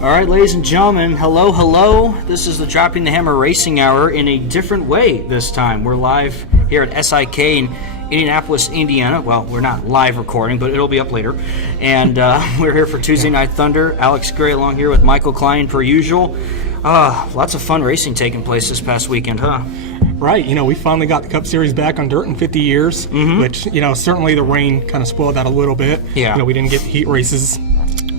All right, ladies and gentlemen, hello, hello. This is the Dropping the Hammer Racing Hour in a different way this time. We're live here at SiK in Indianapolis, Indiana. Well, we're not live recording, but it'll be up later. And we're here for Tuesday Night Thunder. Alex Gray along here with Michael Klein per usual. Lots of fun racing taking place this past weekend, huh? Right. We finally got the Cup Series back on dirt in 50 years, which, certainly the rain kind of spoiled that a little bit. Yeah. We didn't get heat races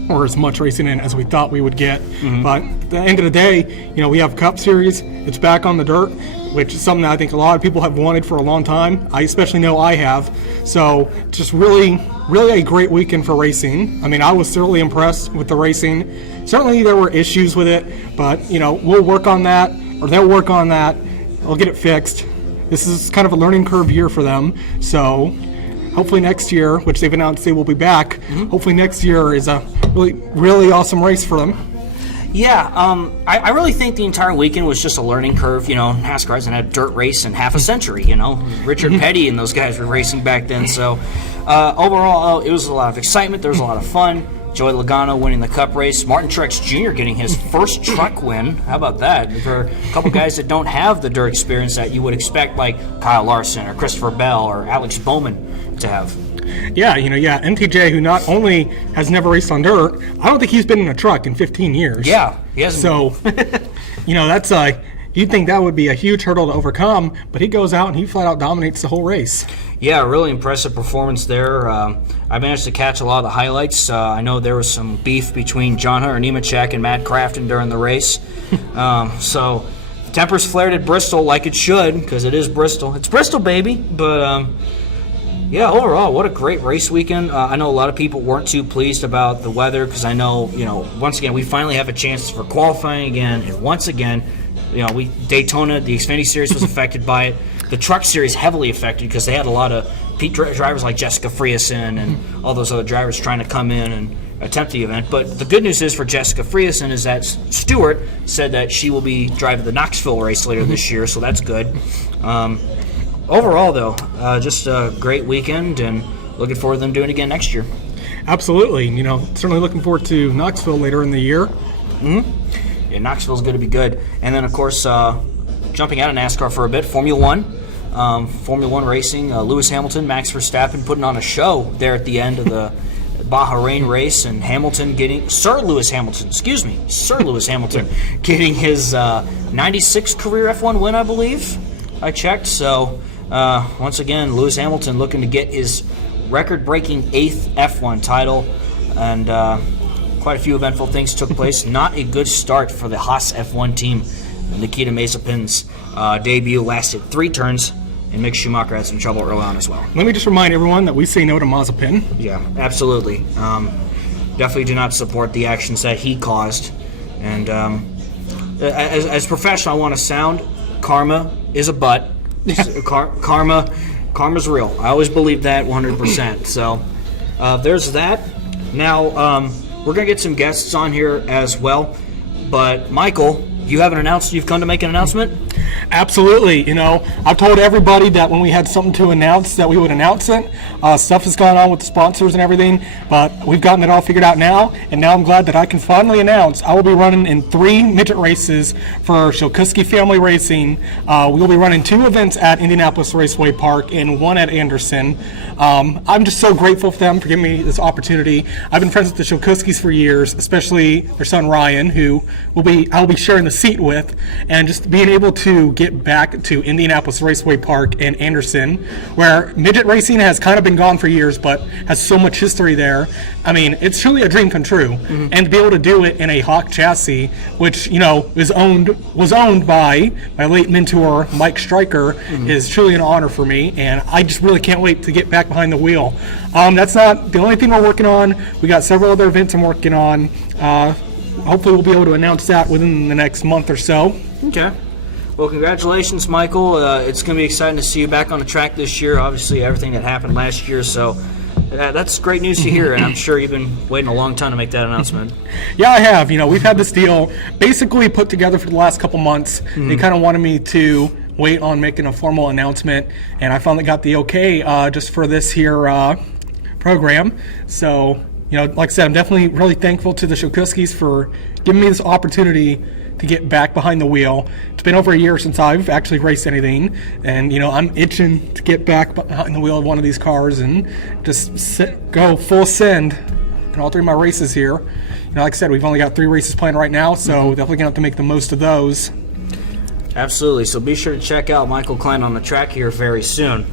or as much racing in as we thought we would get. But at the end of the day, we have Cup Series. It's back on the dirt, which is something that I think a lot of people have wanted for a long time. I especially know I have. So just really a great weekend for racing. I mean, I was thoroughly impressed with the racing. Certainly there were issues with it, but, we'll work on that, or they'll work on that. We'll get it fixed. This is kind of a learning curve year for them. So hopefully next year, which they've announced they will be back, hopefully next year is a really awesome race for them. Yeah, I really think the entire weekend was just a learning curve. NASCAR hasn't had a dirt race in half a century, Richard Petty and those guys were racing back then. So overall, it was a lot of excitement. There was a lot of fun. Joey Logano winning the Cup race. Martin Truex Jr. getting his first truck win. How about that? For a couple guys that don't have the dirt experience that you would expect, like Kyle Larson or Christopher Bell or Alex Bowman to have. Yeah, MTJ, who not only has never raced on dirt, I don't think he's been in a truck in 15 years. Yeah, he hasn't. So, that's you'd think that would be a huge hurdle to overcome, but he goes out and he flat out dominates the whole race. Yeah, really impressive performance there. I managed to catch a lot of the highlights. I know there was some beef between John Hunter Nemechek and Matt Crafton during the race. So tempers flared at Bristol like it should, because it is Bristol. It's Bristol, baby. But yeah, overall, what a great race weekend. I know a lot of people weren't too pleased about the weather, because I know, once again, we finally have a chance for qualifying again. And once again, Daytona, the Xfinity Series was affected by it. The Truck Series heavily affected because they had a lot of drivers like Jessica Frieson and all those other drivers trying to come in and attempt the event. But the good news is for Jessica Frieson is that Stewart said that she will be driving the Knoxville race later this year, so that's good. Overall, though, just a great weekend, and looking forward to them doing it again next year. Absolutely. Certainly looking forward to Knoxville later in the year. Yeah, Knoxville's going to be good. And then, of course, jumping out of NASCAR for a bit, Formula One. Formula One racing, Lewis Hamilton, Max Verstappen putting on a show there at the end of the Bahrain race, and Sir Lewis Hamilton getting his 96th career F1 win, I believe. I checked. So once again, Lewis Hamilton looking to get his record-breaking 8th F1 title, and quite a few eventful things took place. Not a good start for the Haas F1 team. Nikita Mazepin's debut lasted 3 turns, and Mick Schumacher had some trouble early on as well. Let me just remind everyone that we say no to Mazepin. Yeah, absolutely. Definitely do not support the actions that he caused. And as professional I want to sound, karma is a butt. Karma's real. I always believe that 100%. So there's that. Now, we're going to get some guests on here as well. But, Michael, you've come to make an announcement? Absolutely. I've told everybody that when we had something to announce that we would announce it. Stuff has gone on with the sponsors and everything, but we've gotten it all figured out now, and now I'm glad that I can finally announce I will be running in 3 midget races for Shilkuski Family Racing. We'll be running 2 events at Indianapolis Raceway Park and 1 at Anderson. I'm just so grateful for them for giving me this opportunity. I've been friends with the Shilkuskis for years, especially their son Ryan, who I'll be sharing the seat with, and just being able to get back to Indianapolis Raceway Park and Anderson, where midget racing has kind of been gone for years, but has so much history there. I mean, it's truly a dream come true, and to be able to do it in a Hawk chassis, which was owned by my late mentor Mike Stryker, is truly an honor for me, and I just really can't wait to get back behind the wheel. That's not the only thing we're working on. We got several other events I'm working on. Hopefully we'll be able to announce that within the next month or so. Okay. Well, congratulations, Michael. It's going to be exciting to see you back on the track this year. Obviously, everything that happened last year, so that's great news to hear, and I'm sure you've been waiting a long time to make that announcement. Yeah, I have. We've had this deal basically put together for the last couple months. They kind of wanted me to wait on making a formal announcement, and I finally got the okay just for this here program. So like I said, I'm definitely really thankful to the Shokuskis for giving me this opportunity to get back behind the wheel. It's been over a year since I've actually raced anything, and I'm itching to get back behind the wheel of one of these cars and just go full send in all 3 of my races here. Like I said, we've only got 3 races planned right now, so definitely gonna have to make the most of those. Absolutely. So be sure to check out Michael Klein on the track here very soon.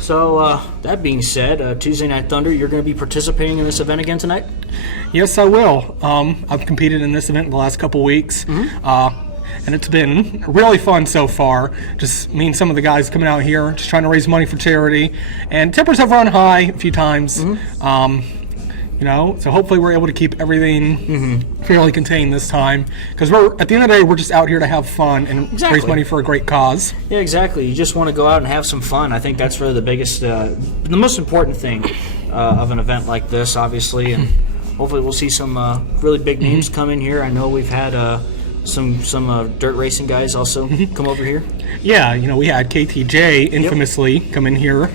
So that being said, Tuesday Night Thunder, you're going to be participating in this event again tonight? Yes, I will. I've competed in this event the last couple weeks, and it's been really fun so far. Just me and some of the guys coming out here, just trying to raise money for charity. And tempers have run high a few times. So hopefully we're able to keep everything fairly contained this time, because at the end of the day, we're just out here to have fun and raise money for a great cause. Yeah, exactly. You just want to go out and have some fun. I think that's really the biggest, the most important thing of an event like this, obviously, and hopefully we'll see some really big names come in here. I know we've had some dirt racing guys also come over here. Yeah, we had KTJ infamously come in here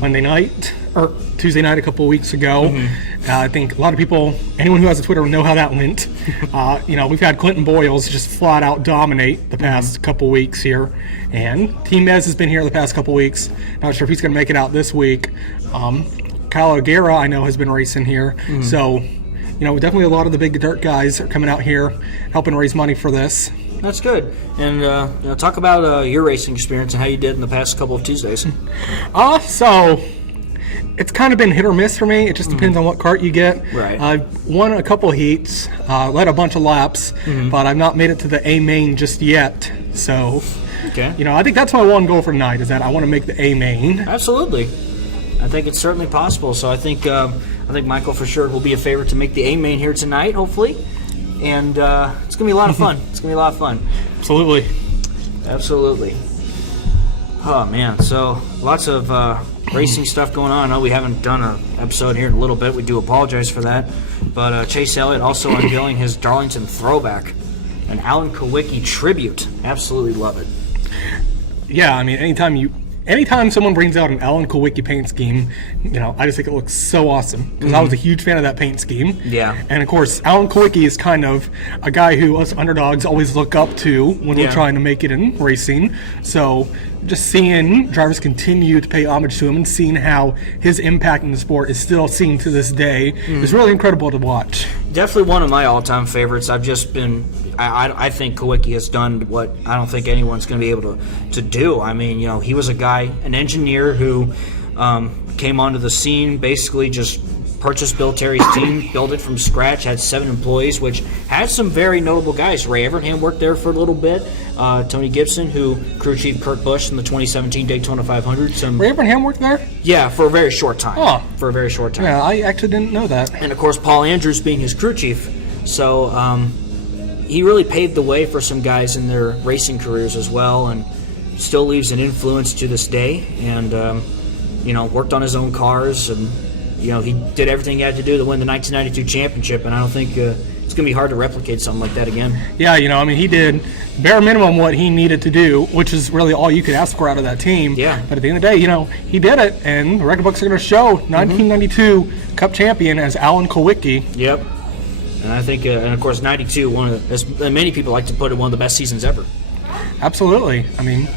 Monday night, or Tuesday night a couple of weeks ago. I think a lot of people, anyone who has a Twitter, will know how that went. We've had Clinton Boyles just flat out dominate the past couple weeks here, and Team Mez has been here the past couple weeks. Not sure if he's going to make it out this week. Kyle O'Gara, I know, has been racing here, so definitely a lot of the big dirt guys are coming out here helping raise money for this. That's good. And talk about your racing experience and how you did in the past couple of Tuesdays. So it's kind of been hit or miss for me. It just depends on what cart you get. Right. I've won a couple heats, led a bunch of laps, but I've not made it to the A main just yet. So, okay. I think that's my one goal for tonight, is that I want to make the A main. Absolutely. I think it's certainly possible. So I think Michael for sure will be a favorite to make the A main here tonight, hopefully. And it's going to be a lot of fun. It's going to be a lot of fun. Absolutely. Oh, man. So lots of racing stuff going on. I know we haven't done an episode here in a little bit. We do apologize for that. But Chase Elliott also unveiling his Darlington throwback, an Alan Kowicki tribute. Absolutely love it. Yeah, I mean, anytime someone brings out an Alan Kowicki paint scheme, I just think it looks so awesome, because I was a huge fan of that paint scheme. Yeah. And of course, Alan Kowicki is kind of a guy who us underdogs always look up to when we're trying to make it in racing. So just seeing drivers continue to pay homage to him and seeing how his impact in the sport is still seen to this day is really incredible to watch. Definitely one of my all-time favorites. I think Kowicki has done what I don't think anyone's going to be able to do. I mean, he was a guy, an engineer who came onto the scene, basically just purchased Bill Terry's team, built it from scratch, had 7 employees, which had some very notable guys. Ray Evernham worked there for a little bit. Tony Gibson, who crew chief Kurt Busch in the 2017 Daytona 500. Ray Evernham worked there? Yeah, for a very short time. Oh. For a very short time. Yeah, I actually didn't know that. And, of course, Paul Andrews being his crew chief. So he really paved the way for some guys in their racing careers as well, and still leaves an influence to this day. And, worked on his own cars, and he did everything he had to do to win the 1992 championship, and I don't think it's going to be hard to replicate something like that again. Yeah, he did bare minimum what he needed to do, which is really all you could ask for out of that team. Yeah. But at the end of the day, he did it, and the record books are going to show 1992 Cup champion as Alan Kowicki. Yep. And I think, and of course, 92, as many people like to put it, one of the best seasons ever. Absolutely. I mean,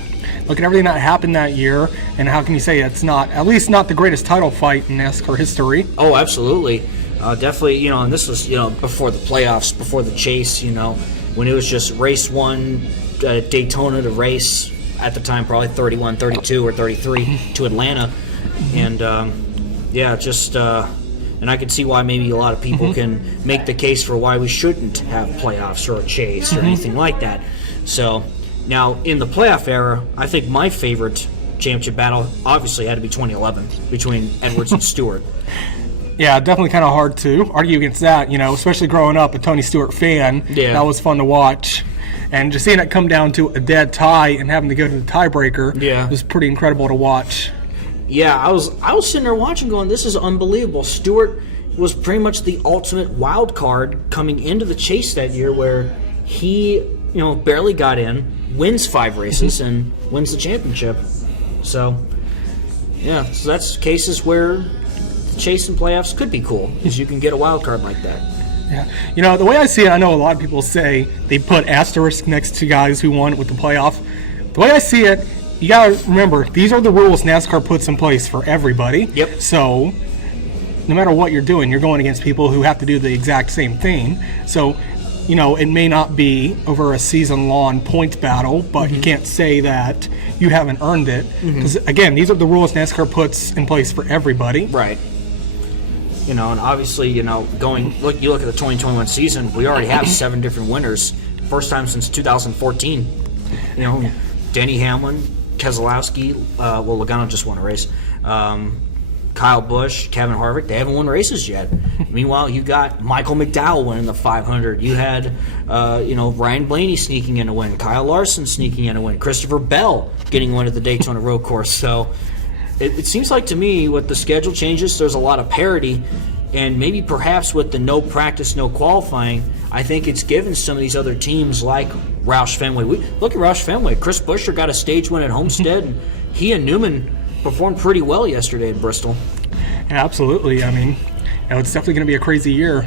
look at everything that happened that year, and how can you say it's not, at least not the greatest title fight in NASCAR history? Oh, absolutely. Definitely, and this was, before the playoffs, before the chase, when it was just race one, Daytona to race, at the time, probably 31, 32, or 33 to Atlanta. And, and I could see why maybe a lot of people can make the case for why we shouldn't have playoffs or a chase or anything like that. So, now, in the playoff era, I think my favorite championship battle obviously had to be 2011 between Edwards and Stewart. Yeah, definitely kind of hard to argue against that, especially growing up a Tony Stewart fan. Yeah. That was fun to watch. And just seeing it come down to a dead tie and having to go to the tiebreaker was pretty incredible to watch. Yeah, I was sitting there watching going, this is unbelievable. Stewart was pretty much the ultimate wild card coming into the chase that year, where he, barely got in, wins 5 races, and wins the championship. So, yeah, so that's cases where the chasing playoffs could be cool, because you can get a wild card like that. Yeah. The way I see it, I know a lot of people say they put asterisk next to guys who won with the playoff. The way I see it, you got to remember, these are the rules NASCAR puts in place for everybody. Yep. So no matter what you're doing, you're going against people who have to do the exact same thing. So, it may not be over a season-long points battle, but you can't say that you haven't earned it. Because, again, these are the rules NASCAR puts in place for everybody. Right. And obviously, you look at the 2021 season, we already have 7 different winners. First time since 2014. Denny Hamlin, Keselowski, Logano just won a race. Kyle Busch, Kevin Harvick, they haven't won races yet. Meanwhile, you got Michael McDowell winning the 500. You had, Ryan Blaney sneaking in a win, Kyle Larson sneaking in a win, Christopher Bell getting one at the Daytona Road Course. So it seems like to me with the schedule changes, there's a lot of parity, and maybe perhaps with the no practice, no qualifying, I think it's given some of these other teams like Roush Fenway. Look at Roush Fenway. Chris Buescher got a stage win at Homestead, and he and Newman performed pretty well yesterday at Bristol. Yeah, absolutely. I mean, it's definitely going to be a crazy year,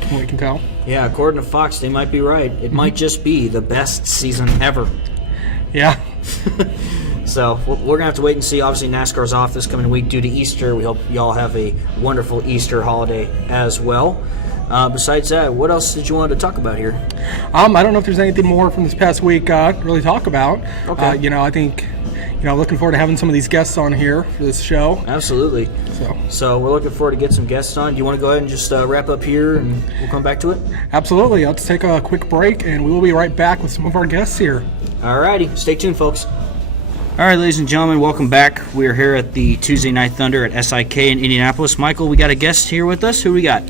from what we can tell. Yeah, according to Fox, they might be right. It might just be the best season ever. Yeah. So we're going to have to wait and see. Obviously, NASCAR's off this coming week due to Easter. We hope y'all have a wonderful Easter holiday as well. Besides that, what else did you want to talk about here? I don't know if there's anything more from this past week to really talk about. Okay. I think, looking forward to having some of these guests on here for this show. Absolutely. So we're looking forward to get some guests on. Do you want to go ahead and just wrap up here and we'll come back to it? Absolutely. Let's take a quick break and we will be right back with some of our guests here. All righty. Stay tuned, folks. All right, ladies and gentlemen, welcome back. We are here at the Tuesday Night Thunder at SiK in Indianapolis. Michael, we got a guest here with us. Who we got?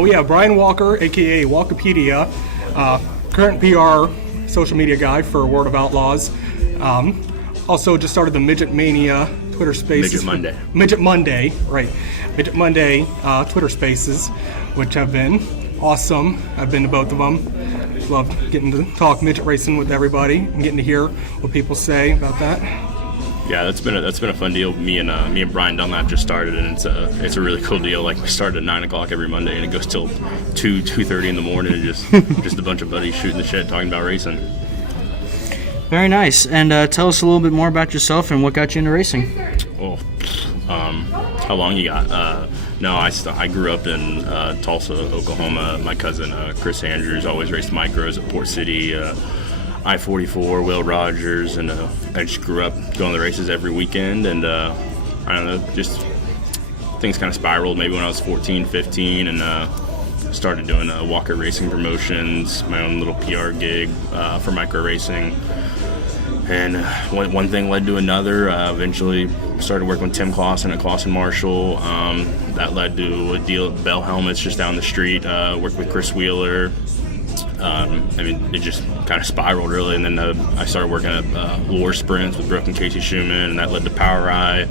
We have Brian Walker, a.k.a. Walkipedia, current PR social media guy for World of Outlaws. Also just started the Midget Mania Twitter Spaces. Midget Monday, right. Midget Monday Twitter Spaces, which have been awesome. I've been to both of them. Love getting to talk midget racing with everybody and getting to hear what people say about that. Yeah, that's been a fun deal. Me and Brian Dunlap just started, and it's a really cool deal. Like, we start at 9:00 every Monday, and it goes till 2:30 in the morning, and just a bunch of buddies shooting the shit, talking about racing. Very nice. And tell us a little bit more about yourself and what got you into racing. Oh, how long you got? No, I grew up in Tulsa, Oklahoma. My cousin Chris Andrews always raced micros at Port City, I-44, Will Rogers, and I just grew up going to the races every weekend. And I don't know, just things kind of spiraled maybe when I was 14, 15, and started doing Walker Racing Promotions, my own little PR gig for micro racing. And one thing led to another. Eventually started working with Tim Clausen at Clausen Marshall. That led to a deal at Bell Helmets just down the street. Worked with Chris Wheeler. It just kind of spiraled really. And then I started working at Lure Sprints with Brooke and Casey Schumann, and that led to Power Eye.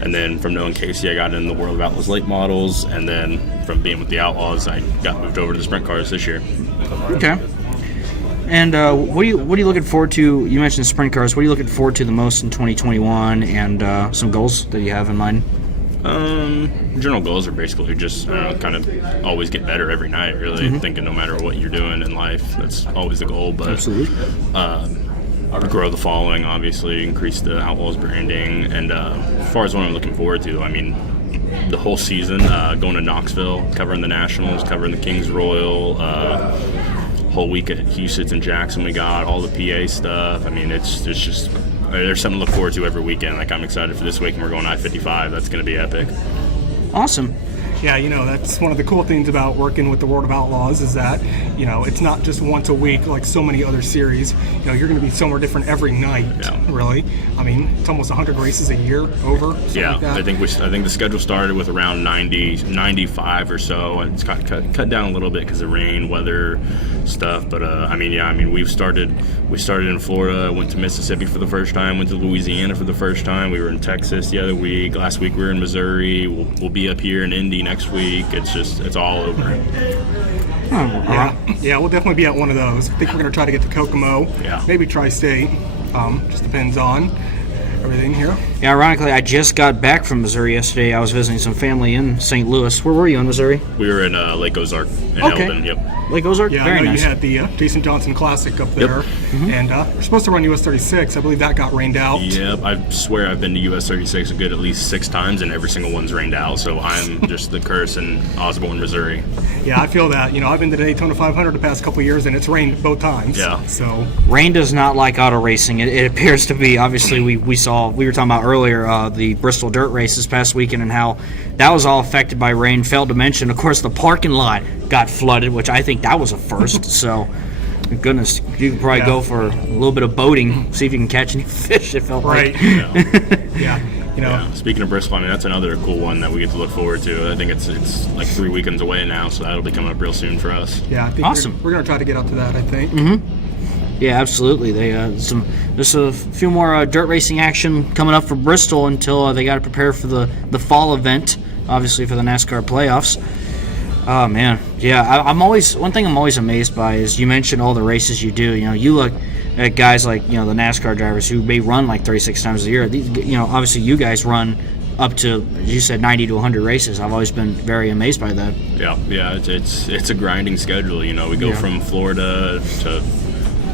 And then from knowing Casey, I got in the World of Outlaws late models. And then from being with the Outlaws, I got moved over to the sprint cars this year. Okay. And what are you looking forward to? You mentioned sprint cars. What are you looking forward to the most in 2021, and some goals that you have in mind? General goals are basically just kind of always get better every night. Really thinking no matter what you're doing in life, that's always the goal. But absolutely, grow the following, obviously, increase the Outlaws branding, and as far as what I'm looking forward to, I mean, the whole season, going to Knoxville, covering the Nationals, covering the Kings Royal. Whole week at Husitz and Jackson, we got all the PA stuff. I mean, it's just there's something to look forward to every weekend. Like, I'm excited for this week, and we're going I-55. That's going to be epic. Awesome. Yeah, that's one of the cool things about working with the World of Outlaws is that, it's not just once a week like so many other series. You're going to be somewhere different every night, really. I mean, it's almost 100 races a year over. Yeah, like that. I think the schedule started with around 95 or so, and it's got cut down a little bit because of rain, weather stuff. But we started in Florida, went to Mississippi for the first time, went to Louisiana for the first time. We were in Texas the other week. Last week we were in Missouri. We'll be up here in Indy next week. It's all over. Yeah, we'll definitely be at one of those. I think we're going to try to get to Kokomo. Yeah. Maybe Tri-State. Just depends on everything here. Yeah, ironically, I just got back from Missouri yesterday. I was visiting some family in St. Louis. Where were you in Missouri? We were in Lake Ozark in Okay. Eldon. Yep. Lake Ozark? Yeah, Very I know nice. you had the Jason Johnson Classic up there, and we're supposed to run US 36. I believe that got rained out. Yep. I swear I've been to US 36 a good at least 6 times, and every single one's rained out. So I'm just the curse in Osborne, Missouri. Yeah, I feel that. I've been to the Daytona 500 the past couple of years, and it's rained both times. Yeah. So Rain does not like auto racing. It appears to be. Obviously, we were talking about earlier the Bristol Dirt Race this past weekend and how that was all affected by rain. Failed to mention, of course, the parking lot got flooded, which I think that was a first. So, goodness, you could probably go for a little bit of boating, see if you can catch any fish. It felt right. like. Yeah. Yeah. Speaking of Bristol, I mean that's another cool one that we get to look forward to. I think it's like 3 weekends away now, so that'll be coming up real soon for us. Yeah, I think Awesome. we're going to try to get up to that, I think. Yeah, absolutely. There's a few more dirt racing action coming up for Bristol until they got to prepare for the fall event, obviously for the NASCAR playoffs. Oh man, yeah. One thing I'm always amazed by is you mentioned all the races you do. You look at guys like the NASCAR drivers who may run like 36 times a year. Obviously you guys run up to, as you said, 90 to 100 races. I've always been very amazed by that. Yeah. It's a grinding schedule. We go from Florida to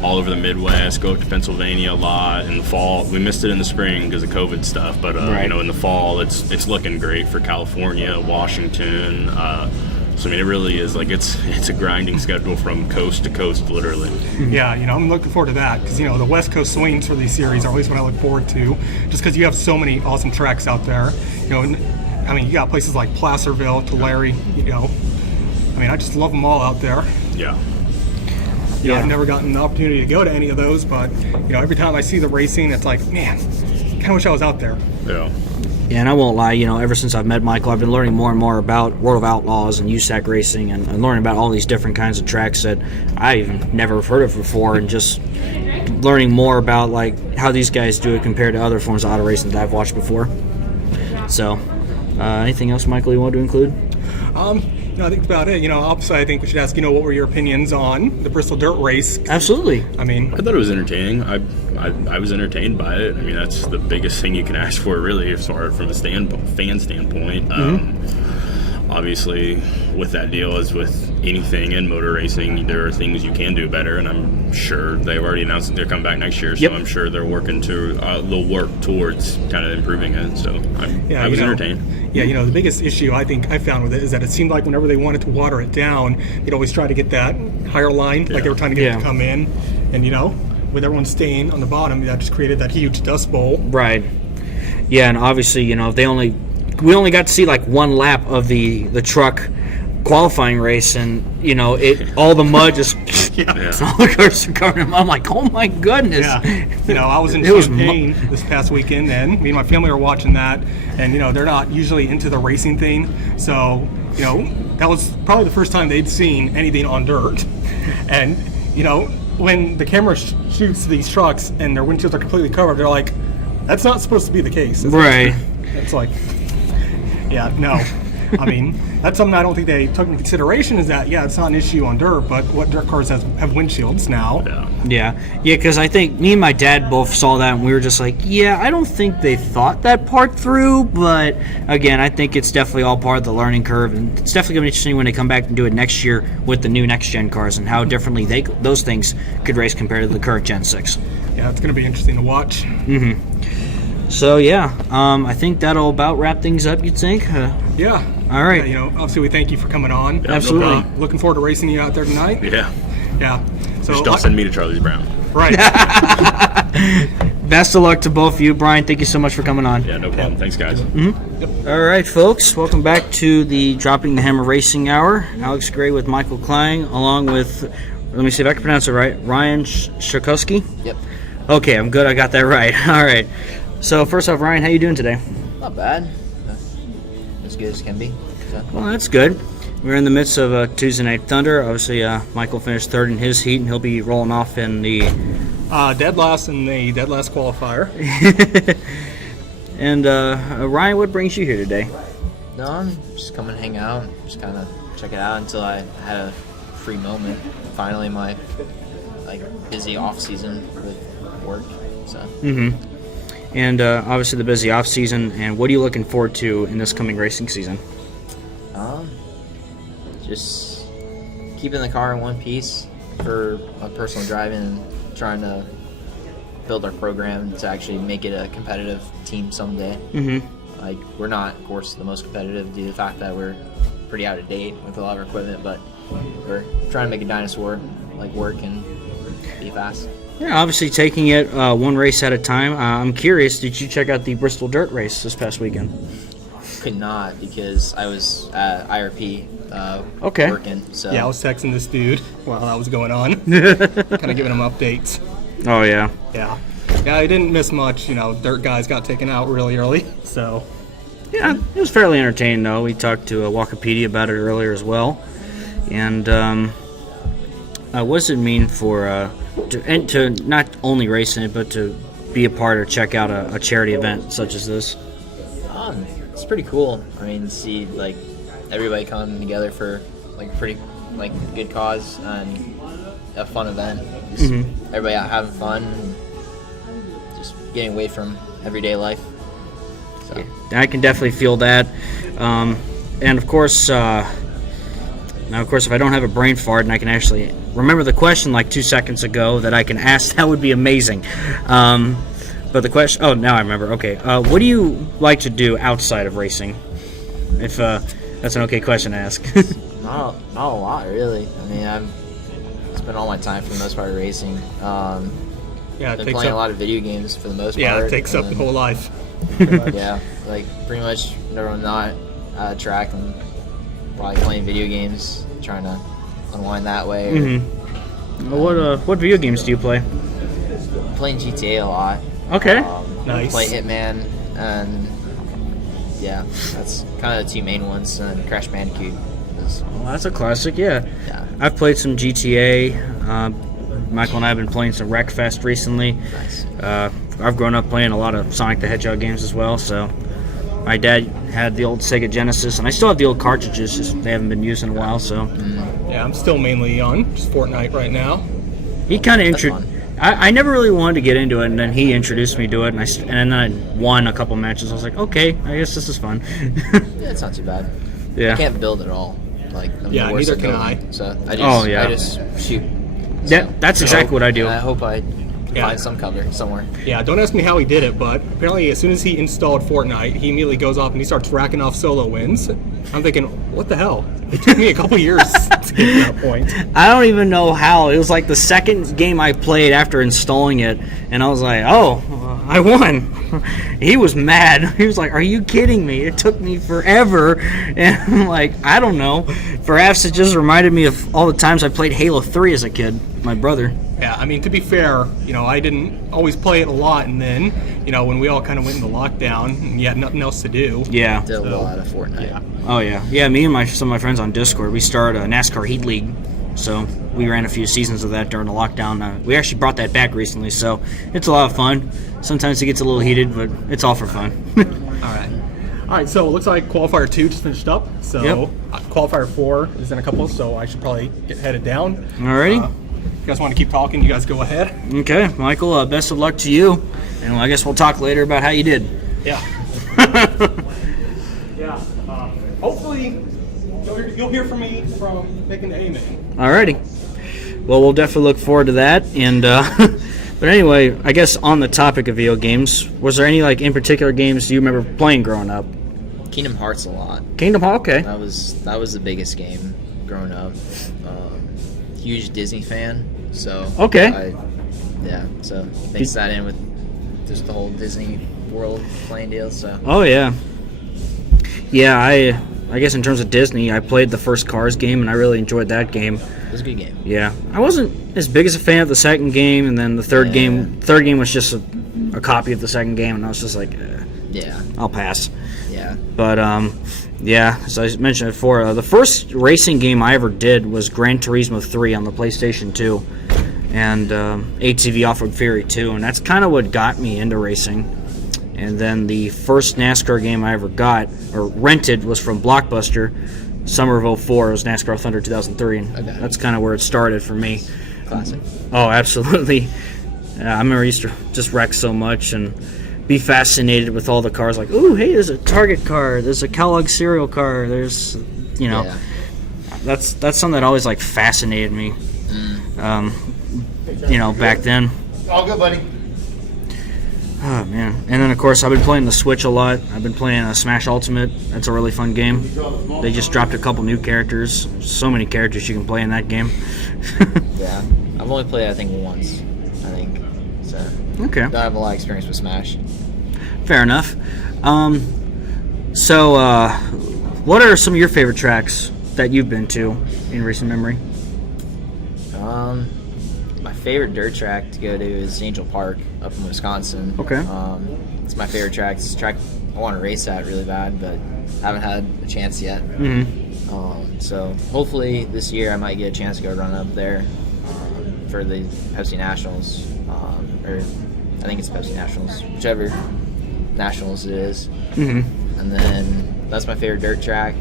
all over the Midwest, go up to Pennsylvania a lot. In the fall, we missed it in the spring because of COVID stuff, but Right. in the fall, it's looking great for California, Washington. So I mean, it really is like it's a grinding schedule from coast to coast, literally. Yeah, I'm looking forward to that because, the West Coast swings for these series are always what I look forward to, just because you have so many awesome tracks out there. I mean, you got places like Placerville, Tulare, I just love them all out there. Yeah. I've never gotten the opportunity to go to any of those, but, every time I see the racing, it's like, man, kind of wish I was out there. Yeah. Yeah, and I won't lie, ever since I've met Michael, I've been learning more and more about World of Outlaws and USAC racing and learning about all these different kinds of tracks that I even never heard of before, and just learning more about like how these guys do it compared to other forms of auto racing that I've watched before. So, anything else, Michael, you want to include? I think that's about it. Obviously, I think we should ask, what were your opinions on the Bristol Dirt Race? Absolutely. I mean, I thought it was entertaining. I was entertained by it. I mean, that's the biggest thing you can ask for, really, as far from a fan standpoint. Obviously, with that deal, as with anything in motor racing, there are things you can do better, and I'm sure they've already announced that they're coming back next year. So Yep. I'm sure they're working they'll work towards kind of improving it. So I was entertained. Yeah, the biggest issue I think I found with it is that it seemed like whenever they wanted to water it down, they'd always try to get that higher line, like they were trying to get it to come in, and with everyone staying on the bottom, that just created that huge dust bowl. Right. Yeah, and obviously, we only got to see like one lap of the truck qualifying race, and all the mud just all the cars are covered in mud. I'm like, oh my goodness. Yeah. I was in It was Champaign this past weekend, and me and my family were watching that, and they're not usually into the racing thing, so that was probably the first time they'd seen anything on dirt, and when the camera shoots these trucks and their windshields are completely covered, they're like, that's not supposed to be the case. Right. It's like, yeah, no. I mean, that's something I don't think they took into consideration, is that, it's not an issue on dirt, but what dirt cars have windshields now. Yeah, because I think me and my dad both saw that, and we were just like, I don't think they thought that part through, but again, I think it's definitely all part of the learning curve, and it's definitely going to be interesting when they come back and do it next year with the new next-gen cars and how differently those things could race compared to the current Gen 6. Yeah, it's going to be interesting to watch. So, I think that'll about wrap things up, you'd think? Yeah. All right. Yeah, obviously, we thank you for coming on. Absolutely. Looking forward to racing you out there tonight. Yeah. Yeah. So Just don't send me to Charlie's Brown. Right. Best of luck to both of you. Brian, thank you so much for coming on. Yeah, no problem. Thanks, guys. All right, folks. Welcome back to the Dropping the Hammer Racing Hour. Alex Gray with Michael Klein, along with, let me see if I can pronounce it right, Ryan Shakowski? Yep. Okay, I'm good. I got that right. All right. So, first off, Ryan, how you doing today? Not bad. As good as can be. So. Well, that's good. We're in the midst of Tuesday Night Thunder. Obviously, Michael finished third in his heat, and he'll be rolling off in the... dead last in the dead last qualifier. And, Ryan, what brings you here today? No, I'm just coming to hang out, just kind of check it out until I had a free moment. Finally, my busy off season with work. So. and obviously the busy off season. And what are you looking forward to in this coming racing season? Just keeping the car in one piece for my personal driving and trying to build our program to actually make it a competitive team someday. Mm-hmm. Like, we're not, of course, the most competitive due to the fact that we're pretty out of date with a lot of our equipment, but we're trying to make a dinosaur like work and be fast. Yeah, obviously taking it one race at a time. I'm curious, did you check out the Bristol Dirt race this past weekend? Could not because I was at IRP Okay. working. So Yeah, I was texting this dude while that was going on, kind of giving him updates. Oh, yeah. Yeah, I didn't miss much. Dirt guys got taken out really early, so Yeah, it was fairly entertaining, though. We talked to Wikipedia about it earlier as well. And what does it mean for to not only race in it, but to be a part or check out a charity event such as this? it's pretty cool. I mean, to see like everybody coming together for like pretty like good cause and a fun event. Just everybody out having fun, just getting away from everyday life. So I can definitely feel that. And of course, now of course, if I don't have a brain fart and I can actually remember the question like 2 seconds ago that I can ask, that would be amazing. But the question, oh, now I remember. Okay, what do you like to do outside of racing? If that's an okay question to ask. not a lot really. I mean, I've spent all my time for the most part racing. yeah, it Been takes playing a up. lot of video games for the most part. Yeah, it takes up the and whole life. Yeah, like pretty much whenever I'm not at a track, I'm probably playing video games, trying to unwind that way. What video games do you play? Playing GTA a lot. Okay. Nice. Play Hitman, and yeah, that's kind of the two main ones. And Crash Bandicoot. Well, that's a classic, yeah. Yeah. I've played some GTA. Michael and I have been playing some Wreckfest recently. Nice. I've grown up playing a lot of Sonic the Hedgehog games as well, so my dad had the old Sega Genesis, and I still have the old cartridges, just they haven't been used in a while, so. Yeah, I'm still mainly on just Fortnite right now. He kind of That's fun. I never really wanted to get into it, and then he introduced me to it, and then I won a couple matches. I was like, okay, I guess this is fun. Yeah, it's not too bad. Yeah. I can't build at all. Like, I'm Yeah, the worst neither at can building. So I just, Oh, yeah. I just shoot. Yeah, So, that's exactly what I do. and I hope I Yeah. find some cover somewhere. Yeah, don't ask me how he did it, but apparently as soon as he installed Fortnite, he immediately goes off and he starts racking off solo wins. I'm thinking, what the hell? It took me a couple years to get to that point. I don't even know how. It was like the second game I played after installing it, and I was like, oh, I won. He was mad. He was like, are you kidding me? It took me forever. And I'm like, I don't know. Perhaps it just reminded me of all the times I played Halo 3 as a kid, my brother. Yeah, I mean, to be fair, I didn't always play it a lot, and then, when we all kind of went into lockdown and you had nothing else to do. Yeah. Did a lot of Fortnite. Oh, yeah. Yeah, me and some of my friends on Discord, we started a NASCAR Heat League. So we ran a few seasons of that during the lockdown. We actually brought that back recently, so it's a lot of fun. Sometimes it gets a little heated, but it's all for fun. All right, so it looks like qualifier 2 just finished up. So Yep. qualifier 4 is in a couple, so I should probably get headed down. Alrighty. If you guys want to keep talking, you guys go ahead. Okay, Michael, best of luck to you. And I guess we'll talk later about how you did. Yeah. Yeah. Hopefully, you'll hear from me from making the A-Main. Alrighty. Well, we'll definitely look forward to that. And but anyway, I guess on the topic of video games, was there any in particular games you remember playing growing up? Kingdom Hearts a lot. Kingdom Hearts, okay. That was the biggest game growing up. Huge Disney fan, so Okay. so mix that in with just the whole Disney World playing deal. So Oh yeah. Yeah, I guess in terms of Disney, I played the first Cars game and I really enjoyed that game. it was a good game. Yeah, I wasn't as big as a fan of the second game, and then the third game. Third game was just a copy of the second game, and I was just like, Yeah, I'll pass. yeah. But yeah, as I mentioned before, the first racing game I ever did was Gran Turismo 3 on the PlayStation 2, and ATV Off-Road Fury 2, and that's kind of what got me into racing. And then the first NASCAR game I ever got or rented was from Blockbuster, summer of 04. It was NASCAR Thunder 2003, and that's kind of where it started for me. Classic. Oh, absolutely. I remember I used to just wreck so much, and be fascinated with all the cars. Like, ooh, hey, there's a Target car, there's a Kellogg cereal car, there's, that's something that always like fascinated me. Back then. All good, buddy. Oh man! And then of course I've been playing the Switch a lot. I've been playing Smash Ultimate. That's a really fun game. They just dropped a couple new characters. So many characters you can play in that game. Yeah, I've only played I think once. So. Okay. Don't have a lot of experience with Smash. Fair enough. What are some of your favorite tracks that you've been to in recent memory? My favorite dirt track to go to is Angel Park up in Wisconsin. Okay. It's my favorite track. It's a track I want to race at really bad, but haven't had a chance yet. Mm-hmm. So hopefully this year I might get a chance to go run up there for the Pepsi Nationals, or I think it's Pepsi Nationals, whichever Nationals it is. Mm-hmm. And then that's my favorite dirt track.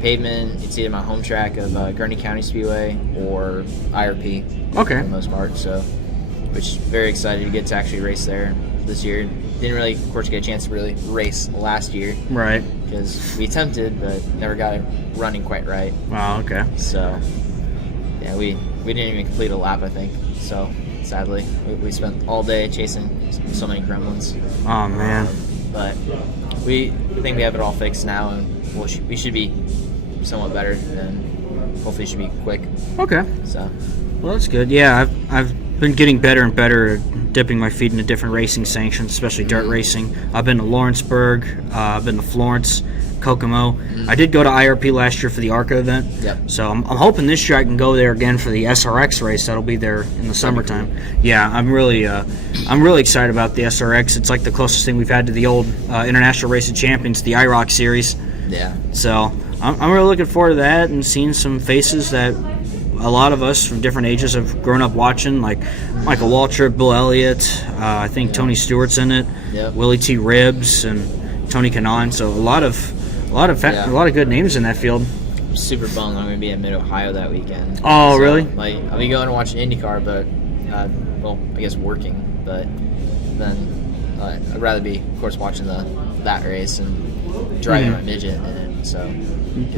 Pavement, it's either my home track of Gurney County Speedway or IRP Okay. for the most part. So, which very excited to get to actually race there this year. Didn't really, of course, get a chance to really race last year Right. because we attempted but never got it running quite right. Wow. Okay. So, yeah, we didn't even complete a lap, I think. So, sadly, we spent all day chasing so many gremlins. Oh man. But we think we have it all fixed now, and we should be somewhat better, and hopefully it should be quick. Okay. So, Well, that's good. Yeah, I've been getting better and better at dipping my feet into different racing sanctions, especially dirt racing. I've been to Lawrenceburg. I've been to Florence, Kokomo. I did go to IRP last year for the ARCA event. Yep. So I'm hoping this year I can go there again for the SRX race. That'll be there in the summertime. Yeah, I'm really excited about the SRX. It's like the closest thing we've had to the old International Racing Champions, the IROC series. yeah. So I'm really looking forward to that and seeing some faces that a lot of us from different ages have grown up watching, like Michael Waltrip, Bill Elliott. I think Tony Stewart's in it. Yep. Willie T. Ribbs and Tony Kanaan. So a lot of good names in that field. I'm super bummed I'm going to be in Mid-Ohio that weekend. Oh, really? Like, I'll be going to watch an IndyCar, but, I guess working. But then I'd rather be, of course, watching that race and driving my midget in it. So,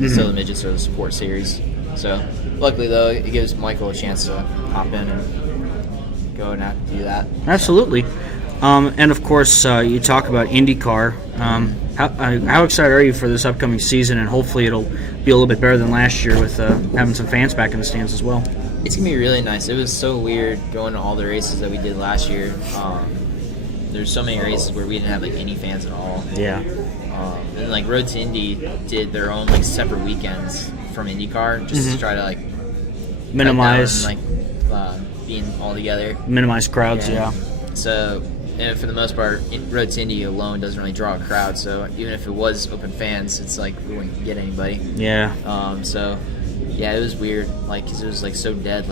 so the midgets are the support series. So, luckily, though, it gives Michael a chance to hop in and go and have to do that. Absolutely. And of course, you talk about IndyCar. How excited are you for this upcoming season? And hopefully it'll be a little bit better than last year with having some fans back in the stands as well. It's going to be really nice. It was so weird going to all the races that we did last year. There's so many races where we didn't have any fans at all. Yeah. And like Road to Indy did their own separate weekends from IndyCar just to try to Minimize cut down, being all together. minimize crowds. Yeah. So, and for the most part, Road to Indy alone doesn't really draw a crowd. So even if it was open fans, it's like we wouldn't get anybody. Yeah. So yeah, it was weird. Because it was so dead.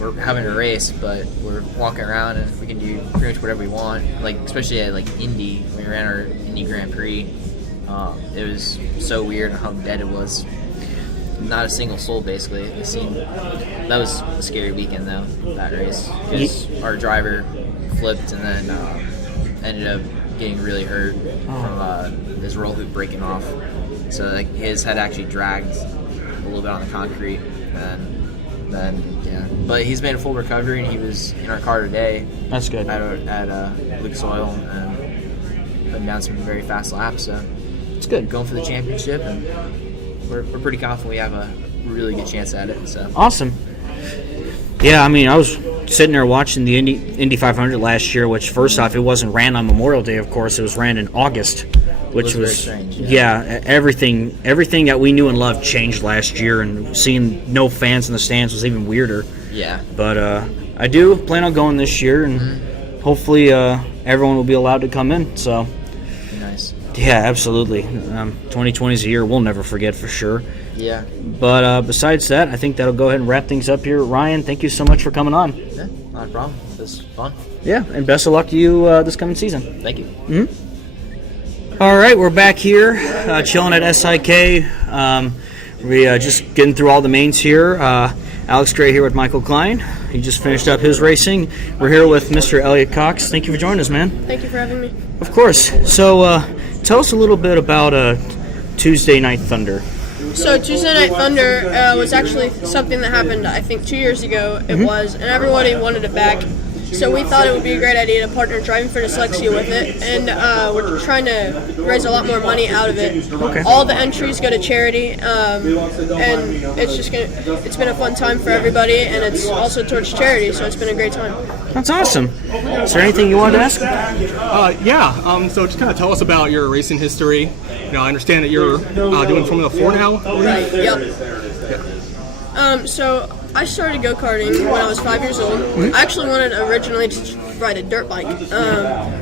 We're having a race, but we're walking around and we can do pretty much whatever we want. Especially at Indy, when we ran our Indy Grand Prix, it was so weird how dead it was. Not a single soul, basically. That was a scary weekend, though, that race. Because our driver flipped and then ended up getting really hurt from his roll hoop breaking off. So his head actually dragged a little bit on the concrete. And then, yeah. But he's made a full recovery, and he was in our car today. That's good. At Lucas Oil and putting down some very fast laps. So It's good. Going for the championship, and we're pretty confident we have a really good chance at it. So Awesome. Yeah, I mean, I was sitting there watching the Indy 500 last year, which first off, it wasn't ran on Memorial Day, of course. It was ran in August, which was very strange. Yeah, everything that we knew and loved changed last year, and seeing no fans in the stands was even weirder. yeah. But I do plan on going this year, and hopefully everyone will be allowed to come in. So Be nice. yeah, absolutely. 2020 is a year we'll never forget for sure. Yeah. But besides that, I think that'll go ahead and wrap things up here. Ryan, thank you so much for coming on. Yeah, not a problem. This is fun. Yeah, and best of luck to you this coming season. Thank you. All right, we're back here chilling at SiK. We just getting through all the mains here. Alex Gray here with Michael Klein. He just finished up his racing. We're here with Mr. Elliot Cox. Thank you for joining us, man. Thank you for having me. Of course. So, tell us a little bit about Tuesday Night Thunder. So Tuesday Night Thunder was actually something that happened, I think, 2 years ago. It was, and everybody wanted it back. So we thought it would be a great idea to partner Driving for Dyslexia with it, and we're trying to raise a lot more money out of it. Okay. All the entries go to charity, and it's been a fun time for everybody, and it's also towards charity, so it's been a great time. That's awesome. Is there anything you wanted to ask? So just kind of tell us about your racing history. I understand that you're doing Formula 4 now. Right. Yep. So I started go-karting when I was 5 years old. I actually wanted originally to ride a dirt bike.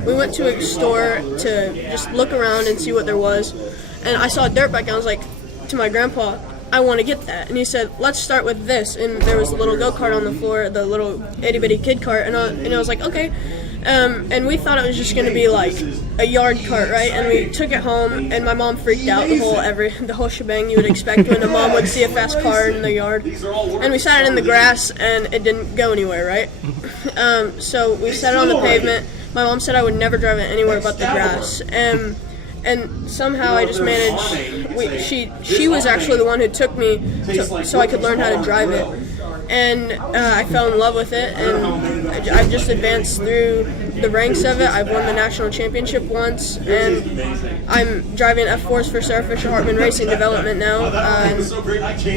We went to a store to just look around and see what there was, and I saw a dirt bike, and I was like to my grandpa, I want to get that. And he said, let's start with this. And there was a little go-kart on the floor, the little itty-bitty kid cart, and I was like, okay. And we thought it was just going to be like a yard cart, right? And we took it home, and my mom freaked out, the whole shebang you would expect when a mom would see a fast car in the yard. And we sat it in the grass, and it didn't go anywhere, right? So we set it on the pavement. My mom said I would never drive it anywhere but the grass. And somehow I just managed. She was actually the one who took me so I could learn how to drive it. And I fell in love with it, and I've just advanced through the ranks of it. I've won the national championship once, and I'm driving F4s for Sarah Fisher Hartman Racing Development now, and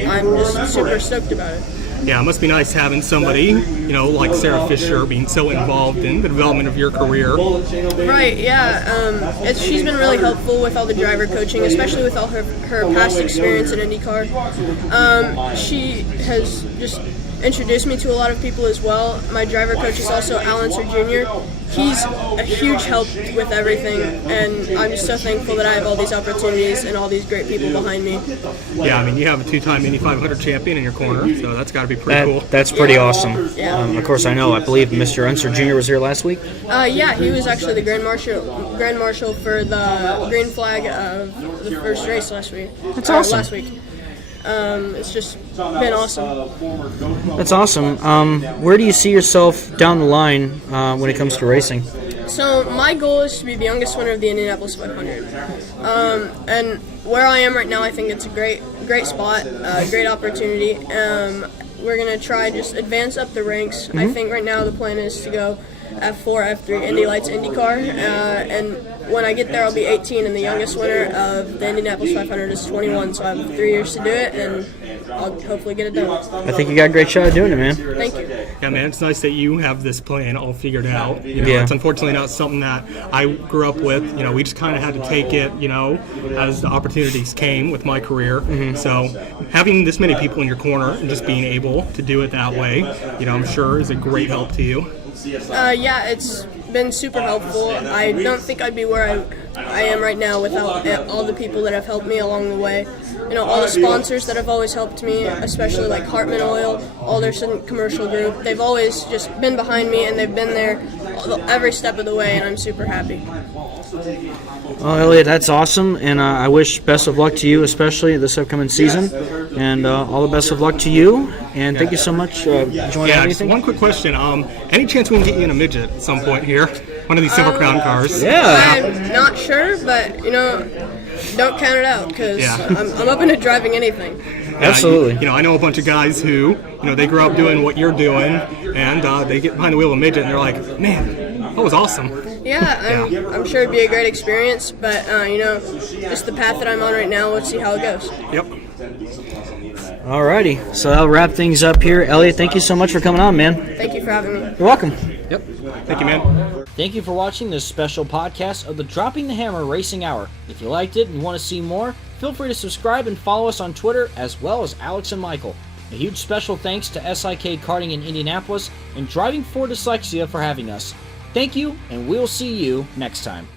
I'm just super stoked about it. Yeah, it must be nice having somebody, like Sarah Fisher being so involved in the development of your career. Right, yeah. She's been really helpful with all the driver coaching, especially with all her past experience in IndyCar. She has just introduced me to a lot of people as well. My driver coach is also Alan Sir Jr. He's a huge help with everything, and I'm just so thankful that I have all these opportunities and all these great people behind me. Yeah, you have a two-time Indy 500 champion in your corner, so that's got to be pretty cool. That's pretty awesome. Yeah. Of course, I believe Mr. Unser Jr. was here last week. Yeah, he was actually the Grand Marshal for the green flag of the first race last week. That's awesome. Last week. It's just been awesome. That's awesome. Where do you see yourself down the line when it comes to racing? So my goal is to be the youngest winner of the Indianapolis 500. And where I am right now, I think it's a great spot, great opportunity. We're going to try just advance up the ranks. I think right now the plan is to go F4, F3, Indy Lights, IndyCar, and when I get there I'll be 18, and the youngest winner of the Indianapolis 500 is 21, so I have 3 years to do it, and I'll hopefully get it done. I think you got a great shot at doing it, man. Thank you. Yeah, man, it's nice that you have this plan all figured out. Yeah. It's unfortunately not something that I grew up with. We just kind of had to take it, as the opportunities came with my career. So having this many people in your corner and just being able to do it that way, I'm sure is a great help to you. Yeah, it's been super helpful. I don't think I'd be where I am right now without all the people that have helped me along the way. All the sponsors that have always helped me, especially like Hartman Oil, Alderson Commercial Group. They've always just been behind me, and they've been there every step of the way, and I'm super happy. Well, Elliot, that's awesome, and I wish best of luck to you, especially this upcoming season, and all the best of luck to you, and thank you so much for joining Yeah, just anything. one quick question. Any chance we can get you in a midget at some point here? One of these Silver Crown cars? Yeah. I'm not sure, but don't count it out, because Yeah. I'm open to driving anything. Absolutely. I know a bunch of guys who, they grew up doing what you're doing, and they get behind the wheel of a midget, and they're like, man, that was awesome. Yeah, I'm sure it'd be a great experience, but just the path that I'm on right now, let's see how it goes. Yep. Alrighty, so that'll wrap things up here. Elliot, thank you so much for coming on, man. Thank you for having me. You're welcome. Yep. Thank you, man. Thank you for watching this special podcast of the Dropping the Hammer Racing Hour. If you liked it and you want to see more, feel free to subscribe and follow us on Twitter, as well as Alex and Michael. A huge special thanks to SiK Karting in Indianapolis and Driving for Dyslexia for having us. Thank you, and we'll see you next time.